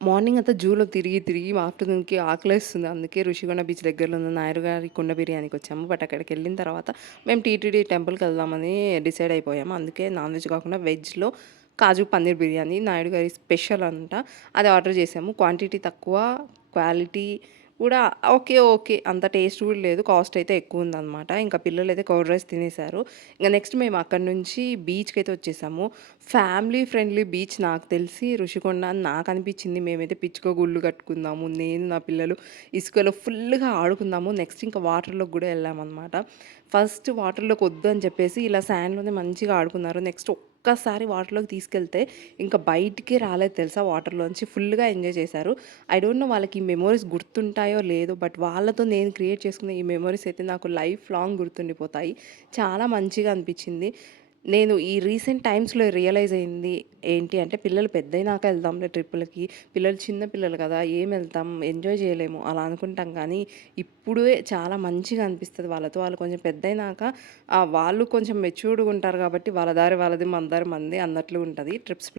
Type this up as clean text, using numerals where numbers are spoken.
Morning అంతా జూలో తిరిగి, తిరిగి ఆఫ్టర్‌నూన్‌కి ఆకలేస్తుంది. అందుకే ఋషికొండ బీచ్ దగ్గరలో ఉన్న నాయుడు గారి కుండ బిర్యానీకొచ్చాము. బట్ అక్కడికెళ్ళిన తర్వాత మేము టీటీడీ టెంపుల్‌కెళ్దామని డిసైడ్ అయిపోయాము. అందుకే నాన్ వెజ్ కాకుండా వెజ్‌లో కాజు పన్నీర్ బిర్యానీ నాయుడు గారి స్పెషల్ అంట. అది ఆర్డర్ చేసాము. క్వాంటిటీ తక్కువ, క్వాలిటీ కూడా ఓకే. ఓకే. అంత టేస్ట్ కూడా లేదు. కాస్ట్ అయితే ఎక్కువుందనమాట. ఇంకా పిల్లలైతే కర్డ్ రైస్ తినేసారు. ఇంక నెక్స్ట్ మేము అక్కడి నుంచి బీచ్‌కైతే వచ్చేసాము. ఫ్యామిలీ ఫ్రెండ్లీ బీచ్ నాకు తెలిసి ఋషికొండ అని నాకనిపిచ్చింది. మేమైతే పిచ్చుక గూళ్ళు కట్టుకుందాము. నేను, నా పిల్లలు ఇసుకలో ఫుల్లుగా ఆడుకుందాము. నెక్స్ట్ ఇంకా వాటర్‌లోకి గూడా ఎళ్ళామనమాట. ఫస్ట్ వాటర్‌లోకి వద్దు అని చెప్పేసి ఇలా శాండ్‌లోనే మంచిగా ఆడుకున్నారు. నెక్స్ట్ ఒక్కసారి వాటర్‌లోకి తీసుకెళ్తే ఇంక బయటికే రాలేదు తెలుసా వాటర్‌లోంచి. ఫుల్లుగా ఎంజాయ్ చేశారు. ఐ డోంట్ నో వాళ్ళకి ఈ మెమోరీస్ గుర్తుంటాయో లేదో, బట్ వాళ్ళతో నేను క్రియేట్ చేసుకున్న ఈ మెమోరీస్ అయితే నాకు లైఫ్ లాంగ్ గుర్తుండిపోతాయి. చాలా మంచిగా అనిపిచ్చింది. నేను ఈ రీసెంట్ టైమ్స్‌లో రియలైజ్ అయింది ఏంటి అంటే, పిల్లలు పెద్దయినాక ఎళ్దాంలే ట్రిప్పులకి. పిల్లలు చిన్న పిల్లలు కదా! ఏమెళ్తాం, ఎంజాయ్ చేయలేము అలా అనుకుంటాం కానీ, ఇప్పుడే చాలా మంచిగా అనిపిస్తది వాళ్ళతో. వాళ్ళు కొంచెం పెద్దయినాక వాళ్ళు కొంచెం మెచ్యూర్డ్‌గా ఉంటారు కాబట్టి, వాళ్ళ దారి వాళ్ళది, మన దారి మనది అన్నట్లు ఉంటది ట్రిప్స్